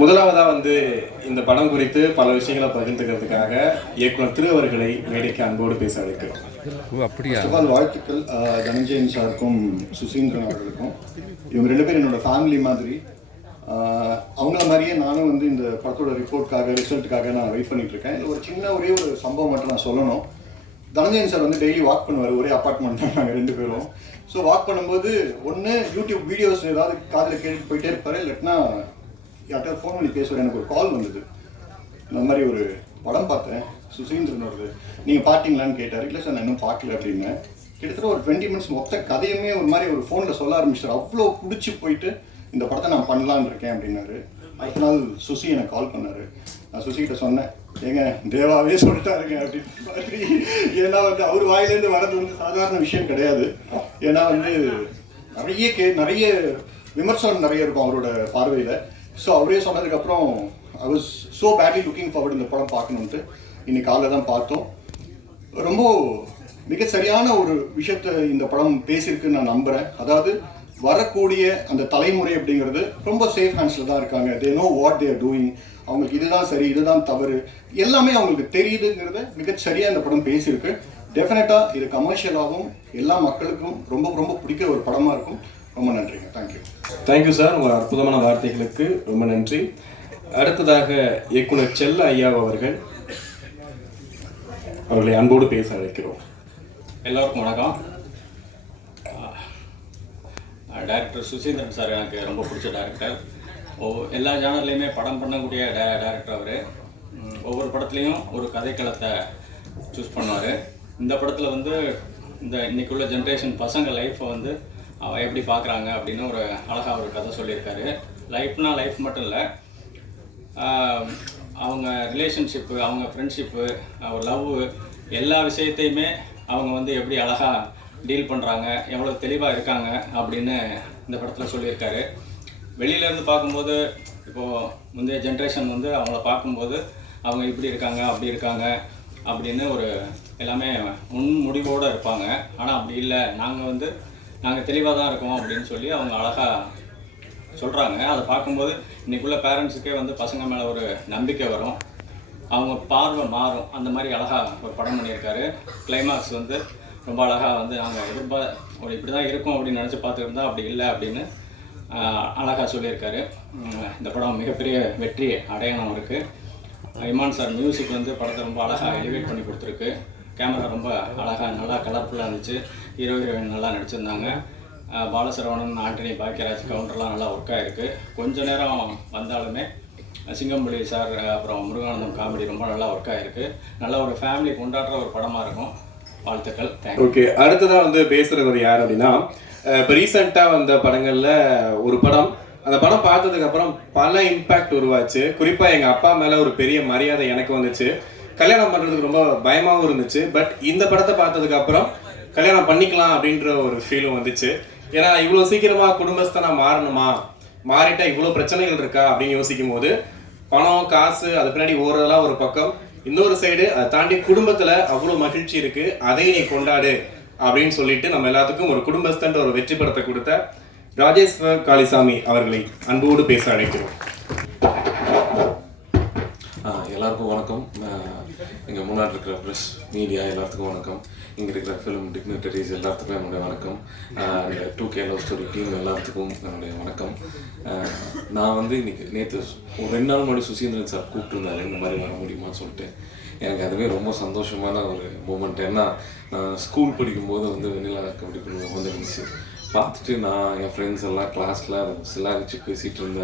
முதலாவதாக வந்து இந்த படம் குறித்து பல விஷயங்களை பகிர்ந்துக்கிறதுக்காக இயக்குனர் திரு அவர்களை மேடைக்கு அன்போடு பேச அழைக்கிறோம். அப்படியா? வாழ்த்துக்கள். தனஞ்சயன் சாருக்கும் சுசீந்திரன் அவர்களுக்கும். இவங்க ரெண்டு பேரும் என்னோட ஃபேமிலி மாதிரி. அவங்கள மாதிரியே நானும் வந்து இந்த படத்தோட ரிப்போர்ட்காக ரிசல்ட்டுக்காக நான் வெயிட் பண்ணிட்டு இருக்கேன். இதில் ஒரு சின்ன ஒரே ஒரு சம்பவம் மட்டும் நான் சொல்லணும். தனஞ்சயன் சார் வந்து டெய்லி வாக் பண்ணுவார். ஒரே அப்பார்ட்மெண்ட் தான் நாங்கள் ரெண்டு பேரும். ஸோ வாக் பண்ணும்போது ஒன்று யூடியூப் வீடியோஸ் ஏதாவது காதில் கேட்டு போயிட்டே இருப்பாரு. இல்லைன்னா யார்கிட்ட ஃபோன் பண்ணி பேசுவார் எனக்கு ஒரு கால் வந்தது. இந்த மாதிரி ஒரு படம் பார்த்தேன். சுசீந்திரனோடது நீங்கள் பார்த்தீங்களான்னு கேட்டார். இல்லை சார் நான் இன்னும் பார்க்கல அப்படின்னு. கிட்டத்தட்ட ஒரு டுவெண்ட்டி மினிட்ஸ் மொத்த கதையுமே ஒரு மாதிரி ஒரு ஃபோனில் சொல்ல ஆரம்பிச்சார். அவ்வளோ பிடிச்சி போயிட்டு இந்த படத்தை நான் பண்ணலான்னு இருக்கேன் அப்படின்னாரு. அடுத்த நாள் சுசி எனக்கு கால் பண்ணார். நான் சுசிக்கிட்ட சொன்னேன். ஏங்க தேவாவே சொல்லிட்டாருங்க அப்படின்னு மாதிரி. ஏன்னா வந்து அவர் வாயிலேருந்து வரது வந்து சாதாரண விஷயம் கிடையாது. ஏன்னா வந்து நிறைய கே நிறைய விமர்சனம் நிறைய இருக்கும் அவரோட பார்வையில். ஸோ அவரே சொன்னதுக்கப்புறம் I was so badly looking forward இந்த படம் பார்க்கணுன்ட்டு இன்னைக்கு காலைல தான் பார்த்தோம். ரொம்ப மிக சரியான ஒரு விஷயத்தை இந்த படம் பேசியிருக்குன்னு நான் நம்புகிறேன் அதாவது வரக்கூடிய அந்த தலைமுறை அப்படிங்கிறது ரொம்ப சேஃப் ஹேண்ட்ஸில் தான் இருக்காங்க. They know what they're doing அவங்களுக்கு இதுதான் சரி இதுதான் தவறு. எல்லாமே அவங்களுக்கு தெரியுதுங்கிறத மிகச்சரியாக இந்த படம் பேசியிருக்கு. டெஃபினட்டாக இது கமர்ஷியலாகவும் எல்லா மக்களுக்கும் ரொம்ப ரொம்ப பிடிக்கிற ஒரு படமாக இருக்கும். ரொம்ப நன்றிங்க. தேங்க்யூ தேங்க்யூ சார் உங்கள் அற்புதமான வார்த்தைகளுக்கு ரொம்ப நன்றி. அடுத்ததாக இயக்குனர் செல்ல ஐயா அவர்கள் அவர்களை அன்போடு பேச அழைக்கிறோம். எல்லோருக்கும் வணக்கம். டைரக்டர் சுசீந்திரன் சார் எனக்கு ரொம்ப பிடிச்ச டைரக்டர் ஓ எல்லா ஜானர்லேயுமே படம் பண்ணக்கூடிய டே டைரக்டர் அவர். ஒவ்வொரு படத்துலேயும் ஒரு கதைக்களத்தை சூஸ் பண்ணுவார். இந்த படத்தில் வந்து இந்த இன்னைக்குள்ள ஜென்ரேஷன் பசங்க லைஃப்பை வந்து அவள் எப்படி பார்க்குறாங்க அப்படின்னு ஒரு அழகாக ஒரு கதை சொல்லியிருக்காரு. லைஃப்னா லைஃப் மட்டும் இல்லை. அவங்க ரிலேஷன்ஷிப்பு அவங்க ஃப்ரெண்ட்ஷிப்பு லவ் எல்லா விஷயத்தையுமே அவங்க வந்து எப்படி அழகாக டீல் பண்ணுறாங்க எவ்வளோ தெளிவாக இருக்காங்க அப்படின்னு இந்த படத்தில் சொல்லியிருக்காரு. வெளியிலேருந்து பார்க்கும்போது இப்போது முந்தைய ஜென்ரேஷன் வந்து அவங்கள பார்க்கும்போது அவங்க இப்படி இருக்காங்க அப்படி இருக்காங்க அப்படின்னு ஒரு எல்லாமே முன் முடிவோடு இருப்பாங்க. ஆனால் அப்படி இல்லை. நாங்கள் வந்து நாங்கள் தெளிவாக தான் இருக்கோம் அப்படின்னு சொல்லி அவங்க அழகாக சொல்கிறாங்க அதை பார்க்கும்போது இன்றைக்குள்ள பேரண்ட்ஸுக்கே வந்து பசங்க மேலே ஒரு நம்பிக்கை வரும். அவங்க பார்வை மாறும். அந்த மாதிரி அழகாக ஒரு படம் பண்ணியிருக்காரு. கிளைமாக்ஸ் வந்து ரொம்ப அழகாக வந்து நாங்கள் எதிர்பா ஒரு இப்படி தான் இருக்கும் அப்படின்னு நினச்சி பார்த்துருந்தா அப்படி இல்லை அப்படின்னு அழகாக சொல்லியிருக்காரு. இந்த படம் மிகப்பெரிய வெற்றி அடையாளம் இருக்குது இமான் சார் மியூசிக் வந்து படத்தை ரொம்ப அழகாக எலிவேட் பண்ணி கொடுத்துருக்கு. கேமரா ரொம்ப அழகாக நல்லா கலர்ஃபுல்லாக இருந்துச்சு. ஹீரோ ஹீரோயின் நல்லா நடிச்சிருந்தாங்க. பாலசரவணன் ஆண்டனி பாக்கியராஜ் கவுண்டர்லாம் நல்லா ஒர்க் ஆகிருக்கு கொஞ்ச நேரம் வந்தாலுமே சிங்கம்புலி சார் அப்புறம் முருகானந்தம் காமெடி ரொம்ப நல்லா ஒர்க் ஆகிருக்கு நல்ல ஒரு ஃபேமிலி கொண்டாடுற ஒரு படமாக இருக்கும். வாழ்த்துக்கள். தேங்க்யூ ஓகே அடுத்ததாக வந்து பேசுறவர் யார் அப்படின்னா இப்போ ரீசெண்டாக வந்த படங்கள்ல ஒரு படம். அந்த படம் பார்த்ததுக்கு அப்புறம் பல இம்பாக்ட் உருவாச்சு. குறிப்பாக எங்கள் அப்பா மேலே ஒரு பெரிய மரியாதை எனக்கு வந்துச்சு. கல்யாணம் பண்ணுறதுக்கு ரொம்ப பயமாகவும் இருந்துச்சு. பட் இந்த படத்தை பார்த்ததுக்கு அப்புறம் கல்யாணம் பண்ணிக்கலாம் அப்படின்ற ஒரு ஃபீலும் வந்துச்சு. ஏன்னா இவ்வளோ சீக்கிரமாக குடும்பஸ்தனா மாறணுமா? மாறிட்டா இவ்வளோ பிரச்சனைகள் இருக்கா? அப்படின்னு யோசிக்கும் போது பணம் காசு அது பின்னாடி ஓடுறதெல்லாம் ஒரு பக்கம். இன்னொரு சைடு அதை தாண்டி குடும்பத்தில் அவ்வளோ மகிழ்ச்சி இருக்கு. அதையும் நீ கொண்டாடு அப்படின்னு சொல்லிட்டு நம்ம எல்லாத்துக்கும் ஒரு குடும்பஸ்தன்ற ஒரு வெற்றி படத்தை கொடுத்த ராஜேஸ்வர் காளிசாமி அவர்களை அன்போடு பேச அழைக்கிறோம். எல்லாருக்கும் வணக்கம். எங்கள் முன்னாடி இருக்கிற ப்ரெஸ் மீடியா எல்லாத்துக்கும் வணக்கம். இங்கே இருக்கிற ஃபிலிம் டிக்னிட்டரிஸ் எல்லாத்துக்கும் என்னுடைய வணக்கம். Two K love story team எல்லாத்துக்கும் என்னுடைய வணக்கம். நான் வந்து இன்னைக்கு நேற்று ஒரு ரெண்டு நாள் முன்னாடி சுசீந்திரன் சார் கூப்பிட்டுருந்தாரு. இந்த மாதிரி வர முடியுமான்னு சொல்லிட்டு. எனக்கு அதுவே ரொம்ப சந்தோஷமான ஒரு மூமெண்ட் ஏன்னா நான் ஸ்கூல் படிக்கும்போது வந்து வெண்ணிலா கபடி குழு வந்து இருந்துச்சு. பார்த்துட்டு நான் என் ஃப்ரெண்ட்ஸ் எல்லாம் கிளாஸில் சிலாகிச்சு பேசிகிட்டு இருந்த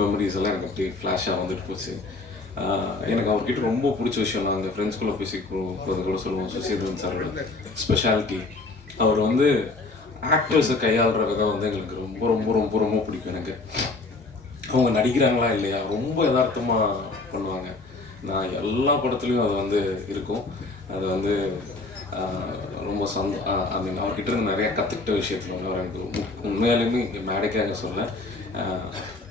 மெமரிஸ் எல்லாம் எனக்கு அப்படியே ஃப்ளாஷாக வந்துட்டு போச்சு. எனக்கு அவர்கிட்ட ரொம்ப பிடிச்ச விஷயம் நான் அந்த ஃப்ரெண்ட்ஸ்குள்ளே பேசி போது கூட சொல்லுவோம் சுசீதன் சாரோட ஸ்பெஷாலிட்டி அவர் வந்து ஆக்டர்ஸை கையாளுற விதம் வந்து எங்களுக்கு ரொம்ப ரொம்ப ரொம்ப ரொம்ப பிடிக்கும் எனக்கு. அவங்க நடிக்கிறாங்களா இல்லையா ரொம்ப யதார்த்தமாக பண்ணுவாங்க. நான் எல்லா படத்துலையும் அது வந்து இருக்கும். அது வந்து ரொம்ப சந்த ஐ மீன் அவர்கிட்ட இருந்து நிறைய கற்றுக்கிட்ட விஷயத்தில் வந்து அவர் எனக்கு உண்மையாலுமே இங்கே மேடைக்காக சொல்ல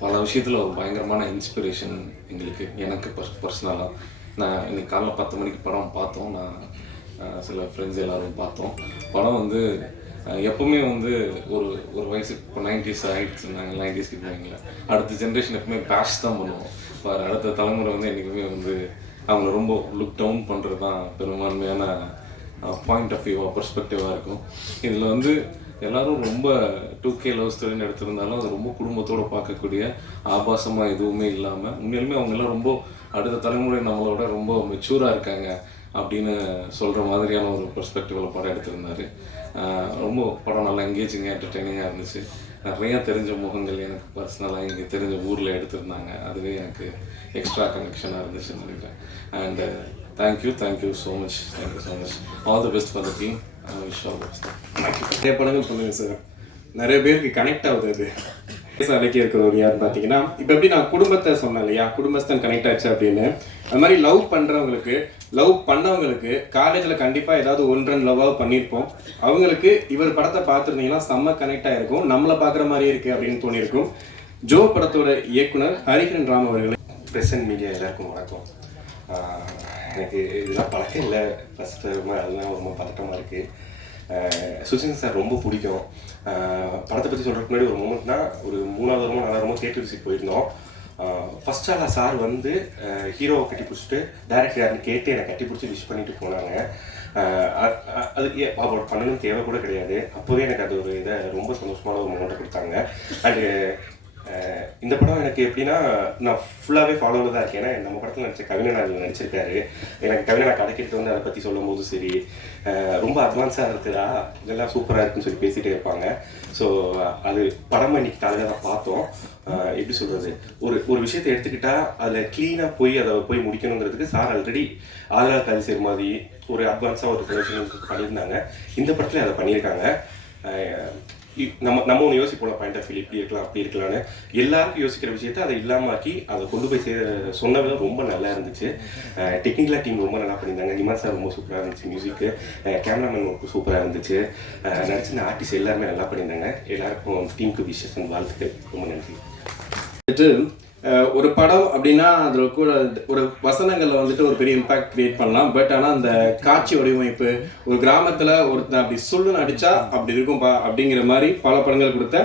பல விஷயத்தில் ஒரு பயங்கரமான இன்ஸ்பிரேஷன் எங்களுக்கு எனக்கு பர்ஸ் பர்சனலாக நான் இன்னைக்கு காலைல பத்து மணிக்கு படம் பார்த்தோம். நான் சில ஃப்ரெண்ட்ஸ் எல்லோரும் பார்த்தோம். படம் வந்து எப்பவுமே வந்து ஒரு ஒரு வயசு இப்போ நைன்டிஸ் ஆகிடுச்சு நாங்கள் நைன்டிஸ்க்கு போவீங்களா அடுத்த ஜென்ரேஷன் எப்பவுமே பேஷ் தான் பண்ணுவோம். இப்போ அடுத்த தலைமுறை வந்து என்றைக்குமே வந்து அவங்கள ரொம்ப லுக் டவுன் பண்ணுறது தான் பெரும்பான்மையான பாயிண்ட் ஆஃப் வியூவாக பர்ஸ்பெக்டிவாக இருக்கும். இதில் வந்து எல்லாரும் ரொம்ப டூ கே லவ் ஸ்டோரின்னு எடுத்திருந்தாலும் அது ரொம்ப குடும்பத்தோடு பார்க்கக்கூடிய ஆபாசமாக எதுவுமே இல்லாமல் உண்மையிலுமே அவங்கெல்லாம் ரொம்ப அடுத்த தலைமுறை நம்மளோட ரொம்ப மெச்சூராக இருக்காங்க அப்படின்னு சொல்கிற மாதிரியான ஒரு பெர்ஸ்பெக்டிவில் படம் எடுத்திருந்தாரு. ரொம்ப படம் நல்லா எங்கேஜிங்காக என்டர்டெய்னிங்காக இருந்துச்சு. நிறையா தெரிஞ்ச முகங்கள் எனக்கு பர்சனலாக இங்கே தெரிஞ்ச ஊரில் எடுத்திருந்தாங்க. அதுவே எனக்கு எக்ஸ்ட்ரா கனெக்ஷனாக இருந்துச்சுன்னு நினைக்கிறேன். And thank you thank you so much thank you so much all the best for the team wish all best நிறைய படங்கள் பண்ணுங்க சார் நிறைய பேருக்கு கனெக்ட் ஆகுது அது அடக்கி இருக்கிறவர் யார் பார்த்தீங்கன்னா இப்போ எப்படி நான் குடும்பத்தை சொன்னேன் இல்லையா? குடும்பஸ்தான் கனெக்ட் ஆச்சு அப்படின்னு. அது மாதிரி லவ் பண்ணுறவங்களுக்கு லவ் பண்ணவங்களுக்கு காலேஜில் கண்டிப்பாக ஏதாவது ஒன்றன் லவ்வாக பண்ணியிருப்போம் அவங்களுக்கு இவர் படத்தை பார்த்துருந்தீங்கன்னா செம்ம கனெக்ட் ஆகிருக்கும் நம்மளை பார்க்குற மாதிரியே இருக்குது அப்படின்னு தோணியிருக்கும் ஜோ படத்தோட இயக்குனர் ஹரிஹரன் ராம் அவர்களை. ப்ரெசன்ட் மீடியா எல்லாருக்கும் வணக்கம். எனக்கு இதெல்லாம் பழக்கம் இல்லை. ஃபஸ்ட்டு அதெல்லாம் ரொம்ப பதட்டமாக இருக்குது சுசின் சார் ரொம்ப பிடிக்கும். படத்தை பற்றி சொல்கிறதுக்கு முன்னாடி ஒரு மூமெண்ட்னா ஒரு மூணாவது வருமோ நாலாவது வருமோ தேட்டர் விசிட் போயிருந்தோம். ஃபர்ஸ்ட் ஆளாக சார் வந்து ஹீரோவை கட்டி பிடிச்சிட்டு டேரக்டர் யாருன்னு கேட்டு என்னை கட்டி பிடிச்சி விஷ் பண்ணிட்டு போனாங்க. அது அவரோட பண்ணணும் தேவை கூட கிடையாது. அப்போவே எனக்கு அது ஒரு இதை ரொம்ப சந்தோஷமான ஒரு மூமெண்ட்டை கொடுத்தாங்க. அண்டு இந்த படம் எனக்கு எப்படின்னா நான் ஃபுல்லாகவே ஃபாலோவில் தான் இருக்கேன். ஏன்னா நம்ம படத்தில் நினச்ச கவிஞன் அதில் நடிச்சிருக்காரு. எனக்கு கவிஞனை கடைக்கிட்டு வந்து அதை பற்றி சொல்லும் போது சரி ரொம்ப அட்வான்ஸாக இருக்குதா இதெல்லாம் சூப்பராக இருக்குன்னு சொல்லி பேசிகிட்டே இருப்பாங்க. ஸோ அது படம் இன்னைக்கு காலையில் தான் பார்த்தோம். எப்படி சொல்கிறது ஒரு ஒரு விஷயத்தை எடுத்துக்கிட்டால் அதில் க்ளீனாக போய் அதை போய் முடிக்கணுங்கிறதுக்கு சார் ஆல்ரெடி ஆதரவு கல் சேர் மாதிரி ஒரு அட்வான்ஸாக ஒரு பண்ணியிருந்தாங்க. இந்த படத்தில் அதை பண்ணியிருக்காங்க. நம்ம நம்ம ஒன்று யோசிப்போம் பாயிண்ட் ஆஃப் வியூ இப்படி இருக்கலாம் அப்படி இருக்கலாம்னு. எல்லாருக்கும் யோசிக்கிற விஷயத்த அதை இல்லாமாக்கி அதை கொண்டு போய் சே சொன்ன விதம் ரொம்ப நல்லா இருந்துச்சு. டெக்னிக்கலாக டீம் ரொம்ப நல்லா பண்ணியிருந்தாங்க. இமான் சார் ரொம்ப சூப்பராக இருந்துச்சு மியூசிக்கு கேமராமேன் ஒர்க்கு சூப்பராக இருந்துச்சு. அஹ் நடிச்சிருந்த ஆர்டிஸ்ட் எல்லாருமே நல்லா பண்ணியிருந்தாங்க. எல்லாருக்கும் டீமுக்கு விஷஸ் வாழ்த்துக்கள். ரொம்ப நன்றி. வந்துட்டு ஒரு படம் அப்படின்னா அதில் கூட ஒரு வசனங்களில் வந்துட்டு ஒரு பெரிய இம்பாக்ட் கிரியேட் பண்ணலாம். பட் ஆனால் அந்த காட்சி வடிவமைப்பு ஒரு கிராமத்தில் ஒருத்தன் அப்படி சொல்லுன்னு அடித்தா அப்படி இருக்கும்பா அப்படிங்கிற மாதிரி பல படங்கள் கொடுத்த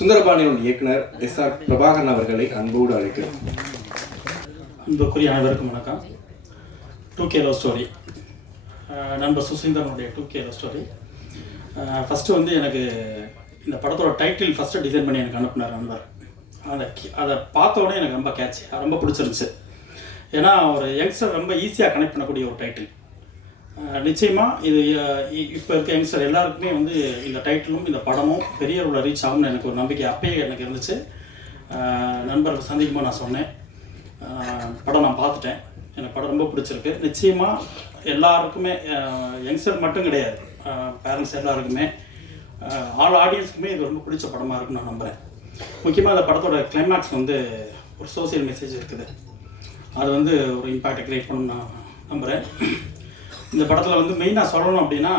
சுந்தரபாண்டியன் இயக்குனர் எஸ் ஆர் பிரபாகரன் அவர்களை அன்போடு அழைக்கிறோம். அன்புக்குரிய அனைவருக்கும் வணக்கம். டூ கே லவ் ஸ்டோரி நண்பர் சுசீந்திரனுடைய two K love story first வந்து எனக்கு இந்த படத்தோட டைட்டில் ஃபஸ்ட்டு டிசைன் பண்ணி எனக்கு அனுப்புனார் நண்பர். அதை கி- அதை பார்த்த உடனே எனக்கு ரொம்ப கேட்ச் ரொம்ப பிடிச்சிருந்துச்சு. ஏன்னா ஒரு யங்ஸ்டர் ரொம்ப ஈஸியாக கனெக்ட் பண்ணக்கூடிய ஒரு டைட்டில் நிச்சயமாக இது இப்போ இருக்க யங்ஸ்டர் எல்லாருக்குமே வந்து இந்த டைட்டிலும் இந்த படமும் பெரிய உள்ள ரீச் ஆகும்னு எனக்கு ஒரு நம்பிக்கை அப்பயே எனக்கு இருந்துச்சு. நண்பர்கள் சந்திக்கும்போது நான் சொன்னேன். படம் நான் பார்த்துட்டேன். எனக்கு படம் ரொம்ப பிடிச்சிருக்கு. நிச்சயமாக எல்லாருக்குமே யங்ஸ்டர் மட்டும் கிடையாது. பேரண்ட்ஸ் எல்லாருக்குமே ஆல் ஆடியன்ஸுக்குமே இது ரொம்ப பிடிச்ச படமாக இருக்குன்னு நான் நம்புகிறேன் முக்கியமாக அந்த படத்தோட கிளைமேக்ஸ் வந்து ஒரு சோசியல் மெசேஜ் இருக்குது. அது வந்து ஒரு இம்பேக்டை கிரியேட் பண்ணணும்னு நான் நம்புகிறேன் இந்த படத்தில் வந்து மெயினாக சொல்லணும் அப்படின்னா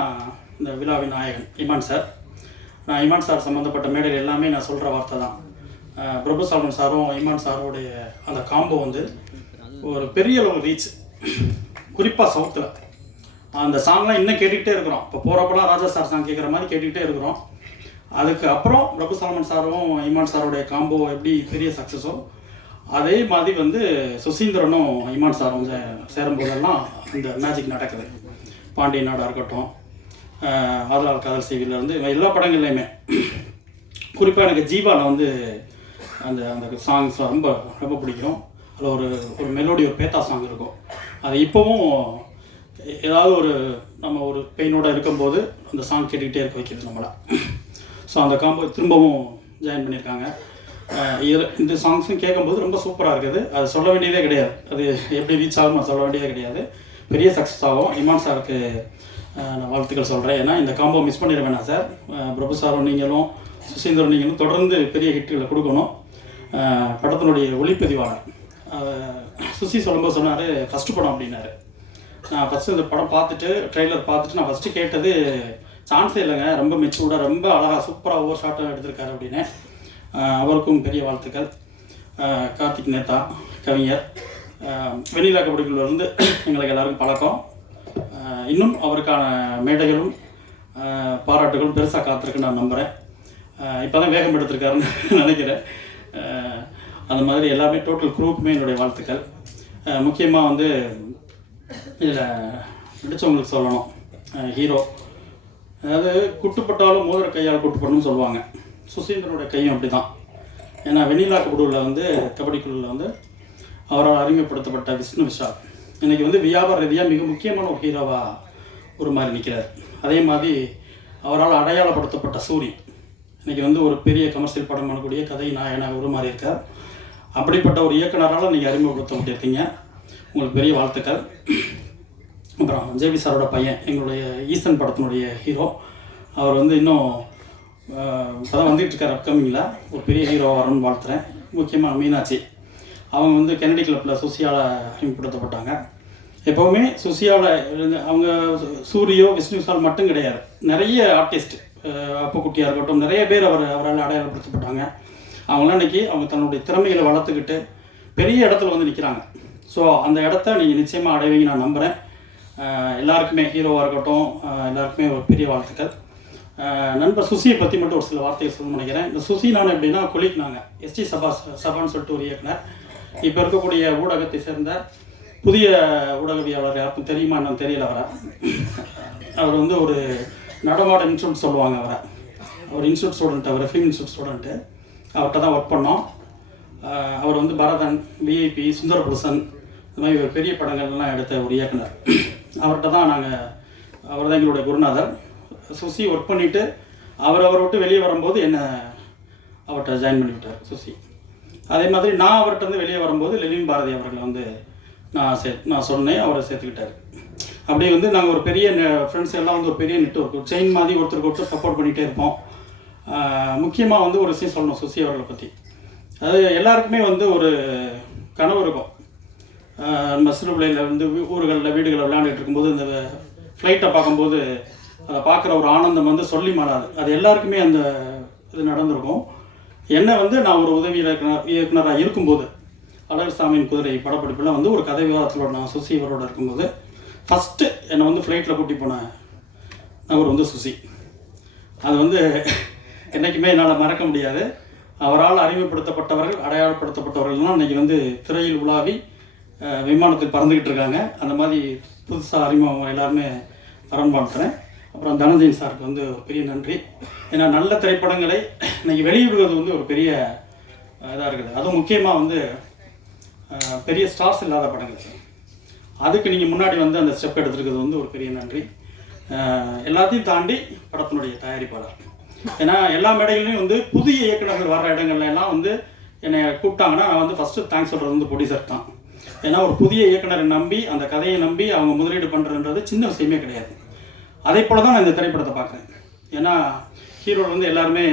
இந்த விழாவின் நாயகன் இமான் சார் நான் இமான் சார் சம்மந்தப்பட்ட மேடையில் எல்லாமே நான் சொல்கிற வார்த்தை தான். பிரபு சால்மன் சாரும் இமான் சாரோடைய அந்த காம்போ வந்து ஒரு பெரிய அளவு ரீச் குறிப்பாக சவுத்தில் அந்த சாங்லாம் இன்னும் கேட்டுக்கிட்டே இருக்கிறோம். இப்போ போகிறப்பெல்லாம் ராஜா சார் சாங் கேட்குற மாதிரி கேட்டுக்கிட்டே இருக்கிறோம். அதுக்கு அப்புறம் பிரபு சாலமன் சாரும் இமான் சாரோடைய காம்போ எப்படி பெரிய சக்ஸஸோ அதே மாதிரி வந்து சுசீந்திரனும் இமான் சாரும் சேரும்போதெல்லாம் இந்த மேஜிக் நடக்குது. பாண்டிய நாடாக இருக்கட்டும் அஹ் ஆதலால் காதல் செய்விலேருந்து எல்லா படங்கள்லையுமே. குறிப்பாக எனக்கு ஜீவாவில் வந்து அந்த அந்த சாங்ஸ் ரொம்ப ரொம்ப பிடிக்கும். அதில் ஒரு ஒரு மெலோடி ஒரு பேத்தா சாங் இருக்கும். அது இப்போவும் ஏதாவது ஒரு நம்ம ஒரு பெயினோட இருக்கும்போது அந்த சாங் கேட்டுக்கிட்டே இருக்க வைக்கிது நம்மளை. ஸோ அந்த காம்போ திரும்பவும் ஜாயின் பண்ணியிருக்காங்க. இதில் இந்த சாங்ஸும் கேட்கும்போது ரொம்ப சூப்பராக இருக்குது. அது சொல்ல வேண்டியதே கிடையாது. அது எப்படி ரீச் ஆகும் நான் சொல்ல வேண்டியதே கிடையாது. பெரிய சக்ஸஸ் ஆகும். இமான் சாருக்கு நான் வாழ்த்துக்கள் சொல்கிறேன் ஏன்னா இந்த காம்போ மிஸ் பண்ணிட வேணாம் சார். பிரபு சாரும் நீங்களும் சுசீந்திரன் நீங்களும் தொடர்ந்து பெரிய ஹிட்டுகளை கொடுக்கணும். படத்தினுடைய ஒளிப்பதிவாளர். சுசி சொல்லும்போது சொன்னார் ஃபஸ்ட்டு படம் அப்படின்னாரு. நான் ஃபஸ்ட்டு இந்த படம் பார்த்துட்டு ட்ரெய்லர் பார்த்துட்டு நான் ஃபஸ்ட்டு கேட்டது சான்ஸே இல்லைங்க. ரொம்ப மெச்சூர்டாக ரொம்ப அழகாக சூப்பராக ஓவர் ஷாட்டாக எடுத்திருக்காரு அப்படின்னு அவருக்கும் பெரிய வாழ்த்துக்கள். கார்த்திக் நேதா கவிஞர். வெண்ணிலா கபடிக்குள்ள எங்களுக்கு எல்லாருக்கும் பழக்கம். இன்னும் அவருக்கான மேடைகளும் பாராட்டுகளும் பெருசாக காத்திருக்குன்னு நான் நம்புகிறேன் இப்போ தான் வேகம் எடுத்திருக்காருன்னு நினைக்கிறேன். அந்த மாதிரி எல்லாமே டோட்டல் குரூப்புமே என்னுடைய வாழ்த்துக்கள். முக்கியமாக வந்து இதில் நடித்தவங்களுக்கு சொல்லணும். ஹீரோ அதாவது குட்டுப்பட்டாலும் மோதிர கையால் குட்டுப்படணும்னு சொல்லுவாங்க. சுசீந்திரனுடைய கையும் அப்படி தான் ஏன்னா வெண்ணிலா குழுவில் வந்து கபடி குழுவில் வந்து அவரால் அறிமுகப்படுத்தப்பட்ட விஷ்ணு விஷால். இன்றைக்கி வந்து வியாபார ரீதியாக மிக முக்கியமான ஒரு ஹீரோவாக ஒரு மாதிரி நிற்கிறார் அதே மாதிரி அவரால் அடையாளப்படுத்தப்பட்ட சூரி. இன்றைக்கி வந்து ஒரு பெரிய கமர்ஷியல் படம் பண்ணக்கூடிய கதை நாயனாக மாதிரி இருக்கார். அப்படிப்பட்ட ஒரு இயக்குனரால் நீங்கள் அறிமுகப்படுத்த முடியிருக்கீங்க உங்களுக்கு பெரிய வாழ்த்துக்கள். அப்புறம் ஜேபி சாரோட பையன் எங்களுடைய ஈசன் படத்தினுடைய ஹீரோ அவர் வந்து இன்னும் இப்போ தான் வந்துட்டு இருக்கார் அப்கமிங்கில் ஒரு பெரிய ஹீரோ வரணும்னு வாழ்த்துறேன். முக்கியமாக மீனாட்சி. அவங்க வந்து கெனடி கிளப்பில் சுசியால் அறிமுகப்படுத்தப்பட்டாங்க எப்போவுமே சுசியாவில் இருந்து அவங்க சு- சூரியோ விஷ்ணு விஷால் மட்டும் கிடையாது. நிறைய ஆர்டிஸ்ட் அப்பக்குட்டியாக இருக்கட்டும் நிறைய பேர் அவர் அவரால் அடையாளப்படுத்தப்பட்டாங்க. அவங்களாம் இன்றைக்கி அவங்க தன்னுடைய திறமைகளை வளர்த்துக்கிட்டு பெரிய இடத்துல வந்து நிற்கிறாங்க ஸோ அந்த இடத்த நீங்கள் நிச்சயமாக அடைவீங்க நான் நம்புகிறேன் எல்லாருக்குமே ஹீரோவாக இருக்கட்டும் எல்லாருக்குமே ஒரு பெரிய வாழ்த்துக்கள். நண்பர் சுசியை பற்றி மட்டும் ஒரு சில வார்த்தையை சொல்லணும்னு நினைக்கிறேன். இந்த சுசி நான் எப்படின்னா கொலிக் நாங்கள் எஸ்டி சபா சபான்னு சொல்லிட்டு ஒரு இயக்குனர். இப்போ இருக்கக்கூடிய ஊடகத்தை சேர்ந்த புதிய ஊடகவியாளர் யாருக்கும் தெரியுமா என்னன்னு தெரியல அவரை. அவர் வந்து ஒரு நடமாட இன்ஸ்டியூட் சொல்லுவாங்க அவரை. அவர் இன்ஸ்டியூட் ஸ்டூடெண்ட் அவர் ஃபிலிம் இன்ஸ்டியூட் ஸ்டூடெண்ட்டு அவர்கிட்ட தான் ஒர்க் பண்ணோம். அவர் வந்து பரதன் விஐபி சுந்தரபுருஷன் இந்த மாதிரி ஒரு பெரிய படங்கள்லாம் எடுத்த ஒரு இயக்குனர். அவர்கிட்ட தான் நாங்கள் அவர் தான் எங்களுடைய குருநாதர். சுசி ஒர்க் பண்ணிவிட்டு அவர் அவரை விட்டு வெளியே வரும்போது என்னை அவர்கிட்ட ஜாயின் பண்ணிவிட்டார் சுசி. அதே மாதிரி நான் அவர்கிட்ட இருந்து வெளியே வரும்போது லெலின் பாரதி அவர்களை வந்து நான் சே நான் சொன்னேன் அவரை சேர்த்துக்கிட்டாரு. அப்படியே வந்து நாங்கள் ஒரு பெரிய ஃப்ரெண்ட்ஸ் எல்லாம் வந்து ஒரு பெரிய நெட்ஒர்க் செயின் மாதிரி ஒருத்தருக்கு ஒருத்தர் சப்போர்ட் பண்ணிகிட்டே இருப்போம். முக்கியமாக வந்து ஒரு விஷயம் சொல்லணும் சுசி அவர்களை பற்றி அது எல்லாருக்குமே வந்து ஒரு கனவு இருக்கும். நம்ம சிறு வந்து ஊர்களில் வீடுகளில் விளையாண்டுட்டு இருக்கும்போது இந்த ஃப்ளைட்டை பார்க்கும்போது அதை பார்க்குற ஒரு ஆனந்தம் வந்து சொல்லி மாறாது. அது எல்லாருக்குமே அந்த இது நடந்திருக்கும். என்ன வந்து நான் ஒரு உதவி இயக்குனர் இயக்குனராக இருக்கும்போது அழகர்சாமியின் குதிரை படப்பிடிப்பில் வந்து ஒரு கதை விவாதத்தோட நான் சுசி இவரோட இருக்கும்போது ஃபஸ்ட்டு என்னை வந்து ஃப்ளைட்டில் கூட்டி போன நபர் வந்து சுசி. அது வந்து என்றைக்குமே என்னால் மறக்க முடியாது. அவரால் அறிமுகப்படுத்தப்பட்டவர்கள் அடையாளப்படுத்தப்பட்டவர்கள்லாம் இன்றைக்கி வந்து திரையில் உலாவி விமானத்தில் பறந்துக்கிட்டு இருக்காங்க. அந்த மாதிரி புதுசாக அறிமுகம் எல்லாருமே வரன் வாழ்த்துறேன் அப்புறம் தனஞ்சயன் சாருக்கு வந்து ஒரு பெரிய நன்றி. ஏன்னா நல்ல திரைப்படங்களை இன்றைக்கி வெளியிடுவது வந்து ஒரு பெரிய இதாக இருக்குது. அதுவும் முக்கியமாக வந்து பெரிய ஸ்டார்ஸ் இல்லாத படங்கள் அதுக்கு நீங்கள் முன்னாடி வந்து அந்த ஸ்டெப் எடுத்துருக்கிறது வந்து ஒரு பெரிய நன்றி. எல்லாத்தையும் தாண்டி படத்தினுடைய தயாரிப்பாளர். ஏன்னா எல்லா மேடைகள்லையும் வந்து புதிய இயக்குநர்கள் வர்ற இடங்கள்ல எல்லாம் வந்து என்னை கூப்பிட்டாங்கன்னா நான் வந்து ஃபஸ்ட்டு தேங்க்ஸ் சொல்கிறது வந்து ப்ரொடியூசர் தான். ஏன்னா ஒரு புதிய இயக்குனரை நம்பி அந்த கதையை நம்பி அவங்க முதலீடு பண்ணுறன்றது சின்ன விஷயமே கிடையாது. அதே போல் தான் நான் இந்த திரைப்படத்தை பார்க்குறேன். ஏன்னா ஹீரோவில் வந்து எல்லாருமே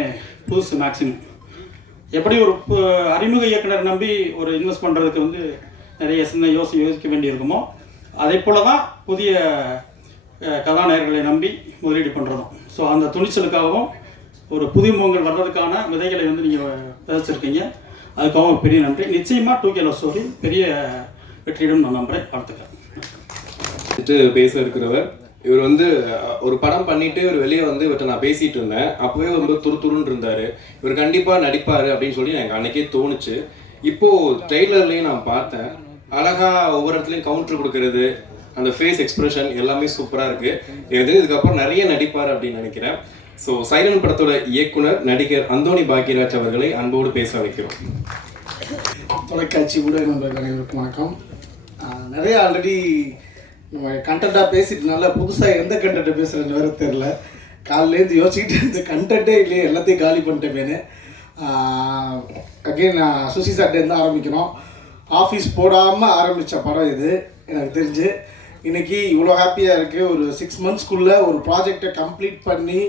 புதுசு மேக்ஸிமம் எப்படி ஒரு அறிமுக இயக்குனர் நம்பி ஒரு இன்வெஸ்ட் பண்ணுறதுக்கு வந்து நிறைய சின்ன யோசி யோசிக்க வேண்டியிருக்குமோ அதே போல் தான் புதிய கதாநாயகர்களை நம்பி முதலீடு பண்ணுறதும் ஸோ அந்த துணிச்சலுக்காகவும் ஒரு புதிய முகங்கள் வர்றதுக்கான விதைகளை வந்து நீங்கள் விதைச்சிருக்கீங்க. அதுக்காகவும் பெரிய நன்றி. நிச்சயமாக டூ கேலோ ஸ்டோரி பெரிய வெற்றியிடும் நான் நம்புகிறேன் வாழ்த்துக்கிறேன் பேச இருக்கிறவர் இவர் வந்து ஒரு படம் பண்ணிட்டு இவர் வெளியே வந்து இவர்கிட்ட நான் பேசிட்டு இருந்தேன். அப்பவே ரொம்ப துருதுருன்னு இருந்தாரு. இவர் கண்டிப்பா நடிப்பாரு அப்படின்னு சொல்லி எனக்கு அன்னைக்கே தோணுச்சு. இப்போ ட்ரெய்லர்லயும் நான் பார்த்தேன். அழகா ஒவ்வொரு இடத்துலயும் கவுண்டர் கொடுக்கறது அந்த ஃபேஸ் எக்ஸ்பிரஷன் எல்லாமே சூப்பரா இருக்கு. எனக்கு இதுக்கப்புறம் நிறைய நடிப்பார் அப்படின்னு நினைக்கிறேன். ஸோ சைலன் படத்தோட இயக்குனர் நடிகர் அந்தோணி பாக்யராஜ் அவர்களை அன்போடு பேச வைக்கிறோம். தொலைக்காட்சி ஊடக நண்பர்கள் அனைவருக்கும் வணக்கம். நிறைய ஆல்ரெடி நம்ம கண்டென்ட்டாக பேசிட்டனால புதுசாக எந்த கண்டென்ட்டை பேசுகிறேன்னு வேற தெரில காலையிலேருந்து யோசிச்சுக்கிட்டு இந்த கண்டென்ட்டே இல்லையே எல்லாத்தையும் காலி பண்ணிட்டேமேனு அகெயின் சுசி சார்ட்டேருந்து ஆரம்பிக்கிறோம். ஆஃபீஸ் போடாமல் ஆரம்பித்த படம் இது எனக்கு தெரிஞ்சு. இன்றைக்கி இவ்வளோ ஹாப்பியாக இருக்குது ஒரு சிக்ஸ் மந்த்ஸ்க்குள்ளே ஒரு ப்ராஜெக்டை கம்ப்ளீட் பண்ணி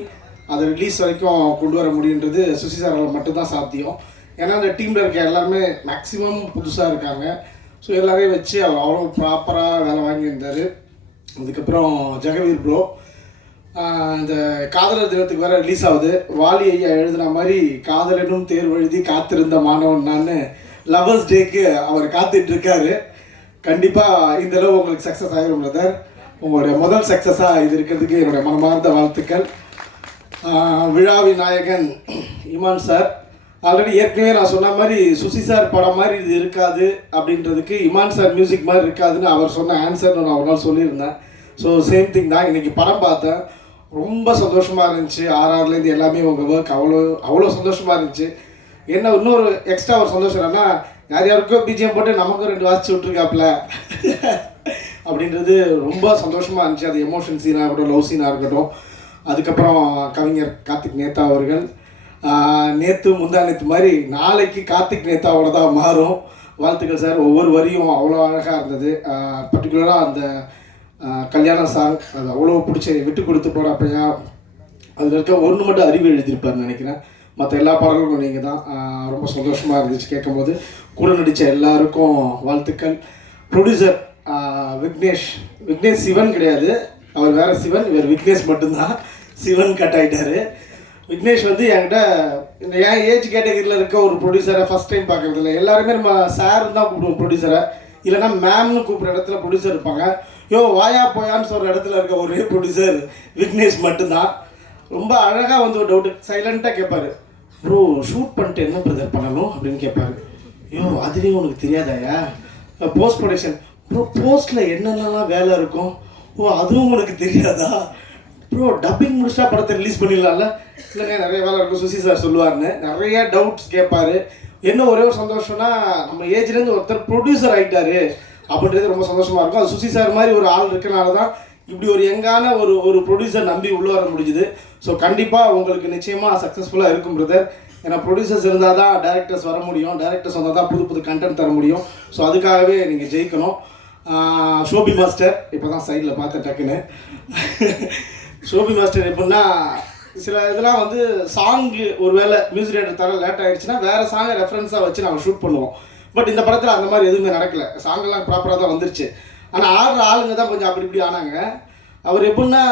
அதை ரிலீஸ் வரைக்கும் கொண்டு வர முடியுன்றது சுசி சாரால் மட்டும்தான் சாத்தியம். ஏன்னா அந்த டீமில் இருக்க எல்லாருமே மேக்ஸிமம் புதுசாக இருக்காங்க. ஸோ எல்லாரையும் வச்சு அவர் அவ்வளோ ப்ராப்பராக வேலை வாங்கியிருந்தார் அதுக்கப்புறம் ஜெகவீர் ப்ரோ இந்த காதலர் தினத்துக்கு வேற ரிலீஸ் ஆகுது. வாலி ஐயா எழுதின மாதிரி காதலனும் தேர்வு எழுதி காத்திருந்த மாணவன் நான் லவர்ஸ் டேக்கு அவர் காத்துட்டு இருக்காரு. கண்டிப்பாக இந்த அளவு உங்களுக்கு சக்ஸஸ் ஆகிரும் பிரதர் உங்களுடைய முதல் சக்ஸஸாக இது இருக்கிறதுக்கு என்னுடைய மனமார்ந்த வாழ்த்துக்கள். விழாவி நாயகன் இமான் சார் ஆல்ரெடி ஏற்கனவே நான் சொன்ன மாதிரி சுசி சார் படம் மாதிரி இது இருக்காது அப்படின்றதுக்கு இமான் சார் மியூசிக் மாதிரி இருக்காதுன்னு அவர் சொன்ன ஆன்சர்னு நான் ஒரு நாள் சொல்லியிருந்தேன். ஸோ சேம் திங் தான். இன்றைக்கி படம் பார்த்தேன். ரொம்ப சந்தோஷமாக இருந்துச்சு. ஆர்ஆர்லேருந்து எல்லாமே உங்கள் ஒர்க் அவ்வளோ அவ்வளோ சந்தோஷமாக இருந்துச்சு. என்ன இன்னொரு எக்ஸ்ட்ரா ஒரு சந்தோஷம் என்னன்னா யார் யாருக்கோ பிஜிஎம் போட்டு நமக்கும் ரெண்டு வாசிச்சு விட்ருக்காப்ல அப்படின்றது ரொம்ப சந்தோஷமாக இருந்துச்சு. அது எமோஷன் சீனாக இருக்கட்டும் லவ் சீனாக இருக்கட்டும் அதுக்கப்புறம் கவிஞர் கார்த்திக் நேதா அவர்கள் நேற்று முந்தா நேற்று மாதிரி நாளைக்கு கார்த்திக் நேதாவோட தான் மாறும். வாழ்த்துக்கள் சார். ஒவ்வொரு வரியும் அவ்வளோ அழகாக இருந்தது. பர்டிகுலராக அந்த கல்யாணம் கல்யாண சாங் அது அவ்வளோ பிடிச்ச விட்டு கொடுத்து போகிறப்பையா அதில் இருக்க ஒன்று மட்டும் அறிவு எழுதியிருப்பாருன்னு நினைக்கிறேன். மற்ற எல்லா பாடல்களும் நீங்கள் தான். ரொம்ப சந்தோஷமாக இருந்துச்சு கேட்கும்போது. கூட நடித்த எல்லாருக்கும் வாழ்த்துக்கள். ப்ரொடியூசர் விக்னேஷ் விக்னேஷ் சிவன் கிடையாது. அவர் வேறு சிவன் இவர் விக்னேஷ் மட்டும்தான். சிவன் கட் ஆயிட்டாரு. விக்னேஷ் வந்து என்கிட்ட இந்த என் ஏஜ் கேட்டகரியில் இருக்க ஒரு ப்ரொடியூசரை ஃபஸ்ட் டைம் பார்க்கறது இல்லை எல்லாருமே நம்ம சார் தான் கூப்பிடுவோம் ப்ரொடியூசரை இல்லைன்னா மேம்னு கூப்பிட்ற இடத்துல ப்ரொடியூசர் இருப்பாங்க. யோ வாயா போயான்னு சொல்கிற இடத்துல இருக்க ஒரே ப்ரொடியூசர் விக்னேஷ் மட்டும்தான். ரொம்ப அழகாக வந்து ஒரு டவுட்டு சைலண்ட்டாக கேட்பாரு ப்ரோ ஷூட் பண்ணிட்டு என்ன பிரதர் பண்ணணும்? அப்படின்னு கேட்பாரு ஐயோ அதுலேயும் உனக்கு தெரியாதாயா? போஸ்ட் ப்ரொடக்ஷன் ப்ரோ போஸ்ட்டில் என்னென்னலாம் வேலை இருக்கும்? ஓ அதுவும் உனக்கு தெரியாதா? ப்ரோ டப்பிங் முடிச்சா படத்தை ரிலீஸ் பண்ணிடலாம்ல? இல்லைங்க நிறைய வேலை இருக்கும். சுசி சார் சொல்லுவாருன்னு. நிறைய டவுட்ஸ் கேட்பாரு. என்ன ஒரே ஒரு சந்தோஷம்னா நம்ம ஏஜ்லேருந்து ஒருத்தர் ப்ரொடியூசர் ஆகிட்டாரு அப்படின்றது ரொம்ப சந்தோஷமாக இருக்கும். அது சுசி சார் மாதிரி ஒரு ஆள் இருக்கனால தான் இப்படி ஒரு யங்கான ஒரு ஒரு ப்ரொடியூசர் நம்பி உள்ளே வர முடிஞ்சுது. ஸோ கண்டிப்பாக உங்களுக்கு நிச்சயமாக சக்ஸஸ்ஃபுல்லாக இருக்கும் பிரதர் ஏன்னா ப்ரொடியூசர்ஸ் இருந்தால் தான் டேரக்டர்ஸ் வர முடியும். டேரக்டர்ஸ் வந்தால் தான் புது புது கண்டென்ட் தர முடியும். ஸோ அதுக்காகவே நீங்கள் ஜெயிக்கணும். ஷோபி மாஸ்டர் இப்போ தான் சைடில் பார்த்து டக்குன்னு. ஷோபி மாஸ்டர் எப்படின்னா சில இதெல்லாம் வந்து சாங்கு ஒருவேளை மியூசிக் டேரக்டர் தர லேட் ஆயிடுச்சுன்னா வேறு சாங்கை ரெஃபரன்ஸாக வச்சு நாங்கள் ஷூட் பண்ணுவோம். பட் இந்த படத்தில் அந்த மாதிரி எதுவுமே நடக்கல. சாங்கெல்லாம் ப்ராப்பராக தான் வந்துருச்சு. ஆனால் ஆடுற ஆளுங்க தான் கொஞ்சம் அப்படி இப்படி ஆனாங்க. அவர் எப்படின்னா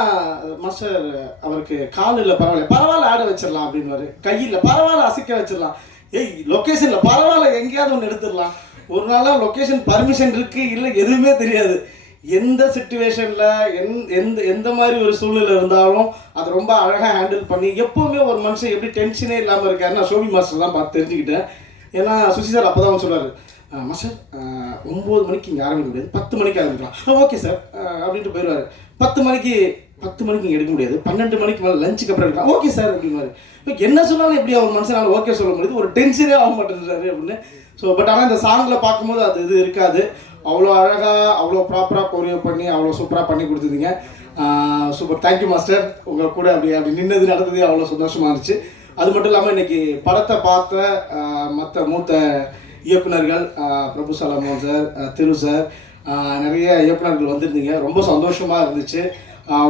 மாஸ்டர் அவருக்கு கால் இல்லை பரவாயில்ல. பரவாயில்ல ஆட வச்சிடலாம் அப்படின்னுவாரு. கையில் பரவாயில்ல அசைக்க வச்சிடலாம். ஏய் லொக்கேஷனில் பரவாயில்ல எங்கேயாவது ஒன்று எடுத்துடலாம். ஒரு நாளாக லொக்கேஷன் பர்மிஷன் இருக்குது இல்லை எதுவுமே தெரியாது. எந்த சுச்சுவேஷனில் எந் எந்த எந்த மாதிரி ஒரு சூழ்நிலை இருந்தாலும் அதை ரொம்ப அழகாக ஹேண்டில் பண்ணி எப்போவுமே ஒரு மனுஷன் எப்படி டென்ஷனே இல்லாமல் இருக்காருன்னு நான் ஷோபி மாஸ்டர் தான் பார்த்து தெரிஞ்சுக்கிட்டேன். ஏன்னா சுசி சார் அப்போ தான் சொல்லுவார் மாஸ்டர் ஒம்பது மணிக்கு இங்கே ஆரம்பிக்க முடியாது. பத்து மணிக்கு ஆரம்பிக்கலாம். ஓகே சார் அப்படின்ட்டு போயிடுவார். பத்து மணிக்கு பத்து மணிக்கு இங்கே எடுக்க முடியாது. பன்னெண்டு மணிக்கு மேலே லஞ்சுக்கு அப்புறம் எடுக்கலாம். ஓகே சார் அப்படின்னாரு இப்போ என்ன சொன்னாலும் எப்படி அவர் மனுஷனால ஓகே சொல்ல முடியுது? ஒரு டென்ஷனே ஆக மாட்டேங்கிறாரு அப்படின்னு. ஸோ பட் ஆனால் இந்த சாங்கில் பார்க்கும்போது அது இது இருக்காது. அவ்வளோ அழகாக அவ்வளோ ப்ராப்பராக கோரியோ பண்ணி அவ்வளோ சூப்பராக பண்ணி கொடுத்துருந்தீங்க சூப்பர் தேங்க்யூ மாஸ்டர் உங்கள் கூட அப்படி அப்படி நின்னது நடந்தது அவ்வளோ சந்தோஷமாக இருந்துச்சு. அது மட்டும் இல்லாமல் இன்னைக்கு படத்தை பார்த்த மற்ற மூத்த இயக்குனர்கள் பிரபு சலமோன் சார் திரு சார் நிறைய இயக்குனர்கள் வந்திருந்தீங்க. ரொம்ப சந்தோஷமாக இருந்துச்சு.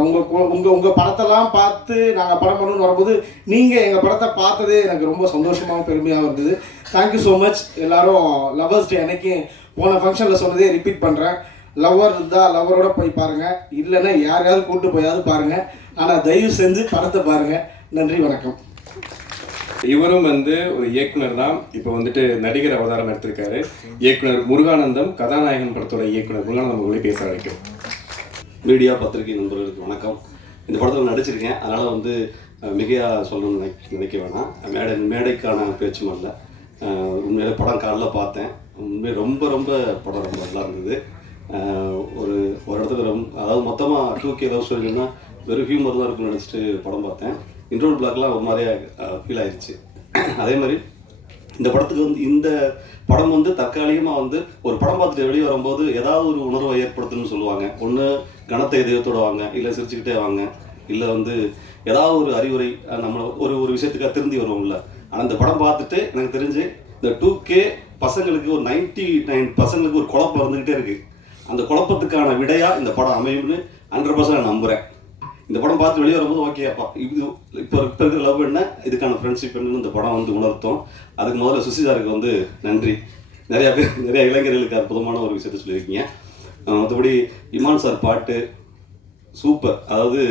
உங்கள் உங்கள் உங்கள் படத்தெல்லாம் பார்த்து நாங்கள் படம் பண்ணணும்னு வரும்போது நீங்கள் எங்கள் படத்தை பார்த்ததே எனக்கு ரொம்ப சந்தோஷமாகவும் பெருமையாகவும் இருந்தது. தேங்க்யூ ஸோ மச் எல்லாரும் லவர்ஸ் டே அன்னைக்கு போன ஃபங்க்ஷனில் சொன்னதே ரிப்பீட் பண்ணுறேன் லவ்வர் இருந்தால் லவ்வரோட போய் பாருங்கள் இல்லைன்னா யாரையாவது கூப்பிட்டு போயாவது பாருங்கள் ஆனால் தயவு செஞ்சு படத்தை பாருங்கள் நன்றி வணக்கம். இவரும் வந்து ஒரு இயக்குனர் தான். இப்போ வந்துட்டு நடிகர் அவதாரம் எடுத்திருக்காரு. இயக்குனர் முருகானந்தம் கதாநாயகன் படத்தோட இயக்குனர் முருகானந்தம் உங்களை பேச அழைக்கும் மீடியா பத்திரிகை நண்பர்களுக்கு வணக்கம். இந்த படத்தில் நடிச்சிருக்கேன். அதனால் வந்து அஹ், மிகையா சொல்லணும்னு நினை நினைக்க வேணாம். மேடை மேடைக்கான பேச்சும் அல்ல. உண்மையிலே படம் காலைல பார்த்தேன். உண்மையை ரொம்ப ரொம்ப படம் ரொம்ப நல்லா இருந்தது. ஒரு ஒரு இடத்துல ரொம்ப அதாவது மொத்தமாக டூ கே லவ் ஸ்டோரினா வெறும் ஹியூமர் தான் இருக்கும்னு நினச்சிட்டு படம் பார்த்தேன். இன்ட்ரோல் பிளாக்லாம் ஒரு மாதிரியா ஃபீல் ஆயிடுச்சு அதே மாதிரி இந்த படத்துக்கு வந்து இந்த படம் வந்து தற்காலிகமாக வந்து ஒரு படம் பார்த்துட்டு வெளியே வரும்போது ஏதாவது ஒரு உணர்வை ஏற்படுத்துன்னு சொல்லுவாங்க. ஒன்று கனத்தை இதயத்தோட வாங்க இல்லை சிரிச்சுக்கிட்டே வாங்க இல்லை வந்து ஏதாவது ஒரு அறிவுரை நம்ம ஒரு ஒரு விஷயத்துக்காக திருந்தி வருவோம்ல. ஆனால் இந்த படம் பார்த்துட்டு எனக்கு தெரிஞ்சு இந்த டூ கே பசங்களுக்கு ஒரு நைன்டி நைன் பசங்களுக்கு ஒரு குழப்பம் இருந்துக்கிட்டே இருக்கு. அந்த குழப்பத்துக்கான விடையா இந்த படம் அமையும்னு ஹண்ட்ரட் பர்சன்ட் நான் நம்புறேன். இந்த படம் பார்த்து வெளியே வரும்போது ஓகே அப்பா இது இப்போ இப்போ இருக்கிற லவ் என்ன? இதுக்கான ஃப்ரெண்ட்ஷிப் என்னன்னு இந்த படம் வந்து உணர்த்தும். அதுக்கு முதல்ல சுசிதாருக்கு வந்து நன்றி. நிறையா பேர் நிறைய இளைஞர்களுக்கு அற்புதமான ஒரு விஷயத்த சொல்லியிருக்கீங்க. மற்றபடி இமான் சார் பாட்டு சூப்பர். அதாவது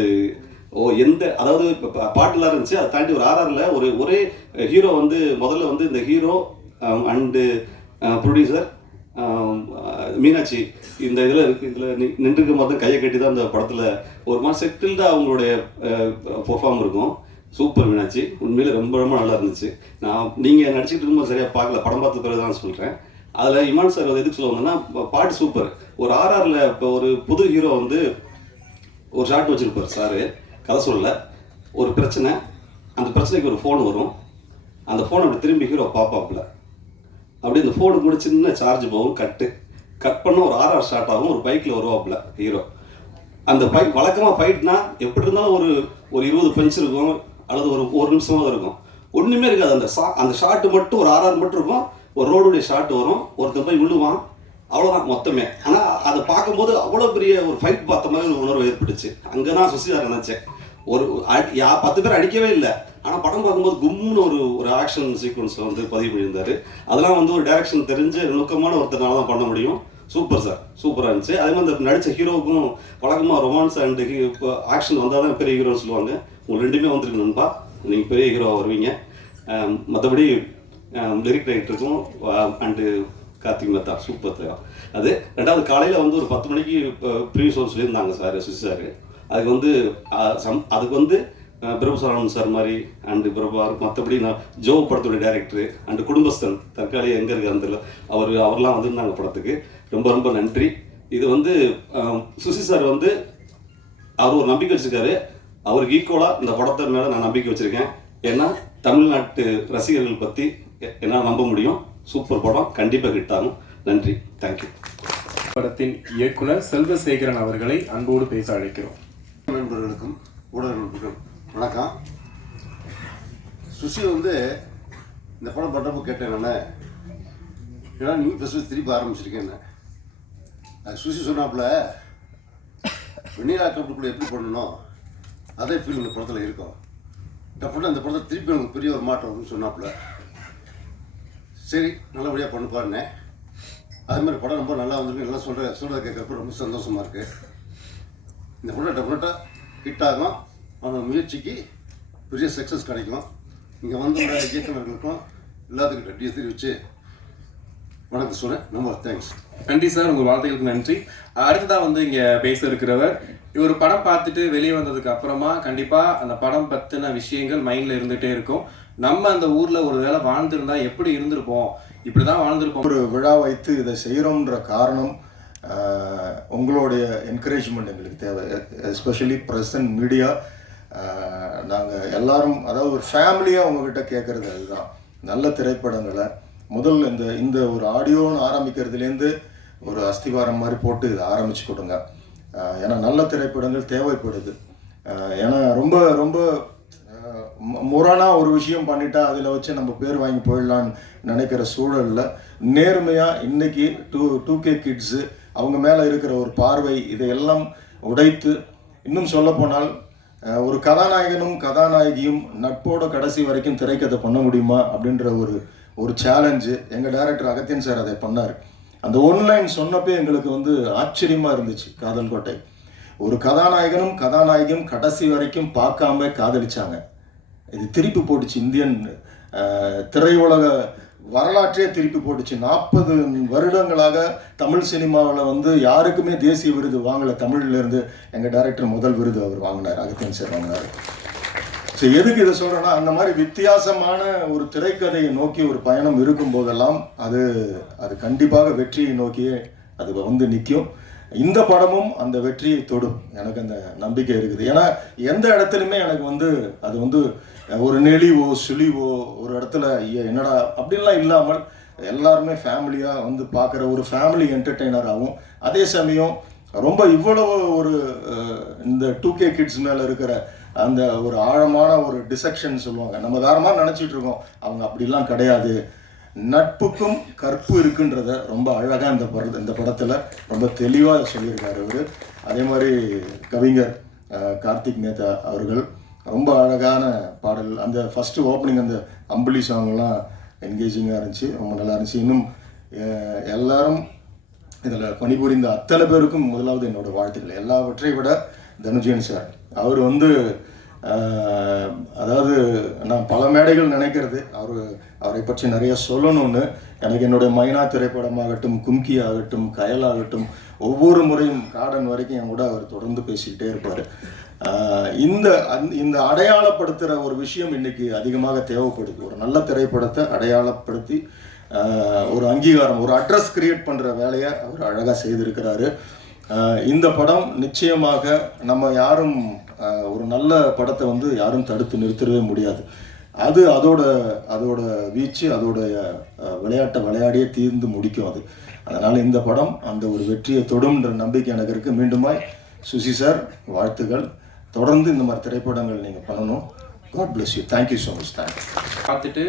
ஓ எந்த அதாவது இப்போ பாட்டுலாம் இருந்துச்சு. அதை தாண்டி ஒரு ஆர்ஆர்ல ஒரு ஒரே ஹீரோ வந்து முதல்ல வந்து இந்த ஹீரோ அண்டு ப்ரொடியூசர் மீனாட்சி இந்த இதில் இருக்கு இதில் நின்றுருக்க மாதம் கையை கட்டி தான் அந்த படத்தில் ஒரு மாதிரி செட்டில்டாக அவங்களுடைய uh, பெர்ஃபார்ம் இருக்கும். சூப்பர் மீனாட்சி உண்மையில் ரொம்ப ரொம்ப நல்லா இருந்துச்சு. நான் நீங்கள் நடிச்சிட்டு இருக்கும்போது சரியாக பார்க்கல. படம் பார்த்த பிறகு தான் சொல்கிறேன் அதில் இமான் சார் வந்து எதுக்கு சொல்லுவாங்கன்னா பாட்டு சூப்பர் ஒரு ஆர்ஆரில் இப்போ ஒரு புது ஹீரோ வந்து ஒரு ஷாட் வச்சுருப்பார் சார் கதை சொல்ல ஒரு பிரச்சனை. அந்த பிரச்சனைக்கு ஒரு ஃபோன் வரும். அந்த ஃபோனை அப்படி திரும்பி ஹீரோ பாப்பாப்புல. அப்படியே அந்த ஃபோனு கூட சின்ன சார்ஜ் போகும் கட்டு. கட் பண்ண ஒரு ஆர்ஆர் ஷார்ட் ஆகும் ஒரு பைக்கில் வருவாப்புல ஹீரோ அந்த ஃபைட் வழக்கமாக ஃபைட்னா எப்படி இருந்தாலும் ஒரு ஒரு இருபது பஞ்ச் இருக்கும் அல்லது ஒரு ஒரு நிமிஷமாக இருக்கும். ஒன்றுமே இருக்காது. அந்த ஷா அந்த ஷாட்டு மட்டும் ஒரு ஆர்ஆர் மட்டும் இருக்கும். ஒரு ரோடுடைய ஷாட் வரும். ஒருத்தன் போய் விழுவான். அவ்வளோதான் மொத்தமே. ஆனால் அதை பார்க்கும்போது அவ்வளோ பெரிய ஒரு ஃபைட் பார்த்த மாதிரி ஒரு உணர்வு ஏற்பட்டுச்சு. அங்கே தான் சுசிதார் நினச்சேன். ஒரு யா பத்து பேர் அடிக்கவே இல்லை. ஆனால் படம் பார்க்கும்போது கும்முன்னு ஒரு ஒரு ஆக்ஷன் சீக்வன்ஸில் வந்து பதிவு பண்ணியிருந்தாரு. அதெல்லாம் வந்து ஒரு டேரக்ஷன் தெரிஞ்ச நுணுக்கமான ஒருத்தனால தான் பண்ண முடியும். Super sir. சூப்பராக இருந்துச்சு. அதே மாதிரி இந்த நடித்த ஹீரோவுக்கும் வழக்கமாக ரொமான்ஸ் அண்ட் இப்போ ஆக்ஷன் வந்தால் தான் பெரிய ஹீரோன்னு சொல்லுவாங்க. உங்களுக்கு ரெண்டுமே வந்துருக்கு நண்பா. நீங்கள் பெரிய ஹீரோவாக வருவீங்க. மற்றபடி லிரிக் ரைட்டருக்கும் அண்டு கார்த்திக் மெத்தா. சூப்பர் தலைவா அது ரெண்டாவது காலையில் வந்து ஒரு பத்து மணிக்கு ப்ரீ ஷோ சொல்லியிருந்தாங்க சார் சுசி சார் அதுக்கு வந்து சம் அதுக்கு வந்து அஹ், பிரபு சரவணன் சார் மாதிரி அண்டு பிரபா மற்றபடி நான் ஜோ படத்துடைய டைரக்டர் அண்டு குடும்பஸ்தன் தற்காலிக எங்கே இருக்கு அந்த அவர் அவர்லாம் வந்திருந்தாங்க படத்துக்கு. ரொம்ப ரொம்ப நன்றி. இது வந்து சுசி சார் வந்து அவர் ஒரு நம்பிக்கை வச்சிருக்காரு. அவருக்கு ஈக்குவலாக இந்த படத்தை மேலே நான் நம்பிக்கை வச்சுருக்கேன். ஏன்னா தமிழ்நாட்டு ரசிகர்கள் பற்றி என்னால் நம்ப முடியும். சூப்பர் படம் கண்டிப்பாக ஹிட் ஆகும். நன்றி. தேங்க்யூ படத்தின் இயக்குனர் செல்வசேகரன் அவர்களை அன்போடு பேச அழைக்கிறோம். நண்பர்களுக்கும் ஊடக நண்பர்களுக்கும் வணக்கம். சுஷி வந்து இந்த படம் பண்ணுறப்போ கேட்டேன் நான். ஏன்னா நியூ ஃபெஸ்டிவல் திருப்பி ஆரம்பிச்சிருக்கேன் அது சுஷி சொன்னாப்புல வெண்ணிலா கப்பலுக்குள்ள எப்படி பண்ணணும்? அதே ஃபீல் இந்த படத்தில் இருக்கும். டப்புனா இந்த படத்தை திருப்பி எனக்கு பெரிய ஒரு மாற்றம் வரும்னு சொன்னாப்புல. சரி நல்லபடியாக பண்ணு பாருனே அது மாதிரி படம் ரொம்ப நல்லா வந்திருக்கு. எல்லாம் சொல்கிற சொல்கிறத கேட்குறப்ப ரொம்ப சந்தோஷமாக இருக்குது இந்த படம் டெஃபினட்டாக ஹிட் ஆகும். அவங்க முயற்சிக்கு பெரிய சக்ஸஸ் கிடைக்கும். இங்கே வந்த இயக்குநர்களுக்கும் எல்லாத்துக்கும் நன்றியை தெரிவித்து வணக்கம் சொன்னேன் ரொம்ப தேங்க்ஸ் நன்றி சார். உங்கள் வார்த்தைகளுக்கு நன்றி. அடுத்ததா வந்து இங்க பேச இருக்கிறவர் இவர் படம் பார்த்துட்டு வெளியே வந்ததுக்கு அப்புறமா கண்டிப்பா அந்த படம் பத்தின விஷயங்கள் மைண்ட்ல இருந்துட்டே இருக்கும். நம்ம அந்த ஊர்ல ஒரு வேளை வாழ்ந்திருந்தா எப்படி இருந்திருப்போம்? இப்படிதான் வாழ்ந்திருப்போம். ஒரு விழா வைத்து இதை செய்கிறோன்ற காரணம் உங்களுடைய என்கரேஜ்மெண்ட் எங்களுக்கு தேவை. எஸ்பெஷலி ப்ரெசன்ட் மீடியா நாங்கள் எல்லாரும் அதாவது ஒரு ஃபேமிலியாக உங்ககிட்ட கேட்குறது அதுதான். நல்ல திரைப்படங்களை முதல் இந்த இந்த ஒரு ஆடியோன்னு ஆரம்பிக்கிறதுலேருந்து ஒரு அஸ்திவாரம் மாதிரி போட்டு இதை ஆரம்பிச்சு கொடுங்க. ஏன்னா நல்ல திரைப்படங்கள் தேவைப்படுது. ஏன்னா ரொம்ப ரொம்ப முரணாக ஒரு விஷயம் பண்ணிட்டா அதில் வச்சு நம்ம பேர் வாங்கி போயிடலான்னு நினைக்கிற சூழலில் நேர்மையாக இன்னைக்கு டூ டூ கே கிட்ஸு அவங்க மேலே இருக்கிற ஒரு பார்வை இதையெல்லாம் உடைத்து இன்னும் சொல்லப்போனால் ஒரு கதாநாயகனும் கதாநாயகியும் நட்போட கடைசி வரைக்கும் திரைக்கதை பண்ண முடியுமா அப்படின்ற ஒரு ஒரு சேலஞ்சு எங்கள் டைரக்டர் அகத்தியன் சார் அதை பண்ணார். அந்த ஒன்லைன் சொன்னப்பே எங்களுக்கு வந்து ஆச்சரியமாக இருந்துச்சு காதல் கோட்டை ஒரு கதாநாயகனும் கதாநாயகியும் கடைசி வரைக்கும் பார்க்காம காதலிச்சாங்க. இது திருப்பி போட்டுச்சு இந்தியன் திரையுலக வரலாற்றே திருப்பி போட்டுச்சு. நாற்பது வருடங்களாக தமிழ் சினிமாவில் வந்து யாருக்குமே தேசிய விருது வாங்கல. தமிழ்ல இருந்து எங்கள் டைரக்டர் முதல் விருது அவர் வாங்கினார். அகத்தியன் சார் வாங்கினார். ஸோ எதுக்கு இதை சொல்கிறேன்னா அந்த மாதிரி வித்தியாசமான ஒரு திரைக்கதையை நோக்கி ஒரு பயணம் இருக்கும் போதெல்லாம் அது அது கண்டிப்பாக வெற்றியை நோக்கியே அது வந்து நிற்கும். இந்த படமும் அந்த வெற்றியை தொடும். எனக்கு அந்த நம்பிக்கை இருக்குது. ஏன்னா எந்த இடத்துலையுமே எனக்கு வந்து அது வந்து ஒரு நெளிவோ சுழிவோ ஒரு இடத்துல ஐயா, என்னடா அப்படின்லாம் இல்லாமல் எல்லாருமே ஃபேமிலியாக வந்து பார்க்குற ஒரு ஃபேமிலி என்டர்டெய்னராகவும் அதே சமயம் ரொம்ப இவ்வளவு ஒரு இந்த டூ கே கிட்ஸ் மேலே இருக்கிற அந்த ஒரு ஆழமான ஒரு டிசெக்ஷன் சொல்லுவாங்க. நம்ம தாரமாக நினச்சிட்டு இருக்கோம். அவங்க அப்படிலாம் கிடையாது. நட்புக்கும் கற்பு இருக்குன்றத ரொம்ப அழகாக இந்த பட இந்த படத்தில் ரொம்ப தெளிவாக சொல்லியிருக்காரு அவர். அதே மாதிரி கவிஞர் கார்த்திக் நேதா அவர்கள். ரொம்ப அழகான பாடல். அந்த ஃபஸ்ட்டு ஓப்பனிங் அந்த அம்புலி சாங்லாம் என்கேஜிங்காக இருந்துச்சு ரொம்ப நல்லா இருந்துச்சு. இன்னும் எல்லாரும் இதில் பணிபுரிந்த அத்தனை பேருக்கும் முதலாவது என்னோடய வாழ்த்துக்கள். எல்லாவற்றை விட தனுஜன் சார். அவர் வந்து அதாவது நான் பல மேடைகள் நினைக்கிறது. அவர் அவரை பற்றி நிறைய சொல்லணும்னு எனக்கு என்னுடைய மைனா திரைப்படமாகட்டும் கும்கி ஆகட்டும் கயல் ஆகட்டும் ஒவ்வொரு முறையும் காடன் வரைக்கும் என் கூட அவர் தொடர்ந்து பேசிக்கிட்டே இருப்பார். இந்த இந்த அடையாளப்படுத்துகிற ஒரு விஷயம் இன்னைக்கு அதிகமாக தேவைப்படுது. ஒரு நல்ல திரைப்படத்தை அடையாளப்படுத்தி ஒரு அங்கீகாரம் ஒரு அட்ரஸ் கிரியேட் பண்ணுற வேலையை அவர் அழகாக செய்திருக்கிறாரு. இந்த படம் நிச்சயமாக நம்ம யாரும் ஒரு நல்ல படத்தை வந்து யாரும் தடுத்து நிறுத்தவே முடியாது. அது அதோட அதோட வீச்சு அதோட விளையாட்டை விளையாடியே தீர்ந்து முடிக்கும் அது. அதனால் இந்த படம் அந்த ஒரு வெற்றியை தொடும்ன்ற நம்பிக்கை எனக்கு இருக்குது மீண்டுமாய் சுசி சார் வாழ்த்துக்கள். தொடர்ந்து இந்த மாதிரி திரைப்படங்கள் நீங்கள் பண்ணணும். God bless you thank you so much thank you பார்த்துட்டு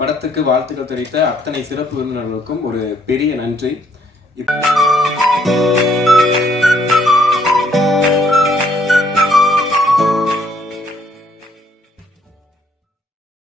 படத்துக்கு வாழ்த்துக்கள் தெரிவித்த அத்தனை சிறப்பு விருந்தினர்களுக்கும் ஒரு பெரிய நன்றி. இப்போ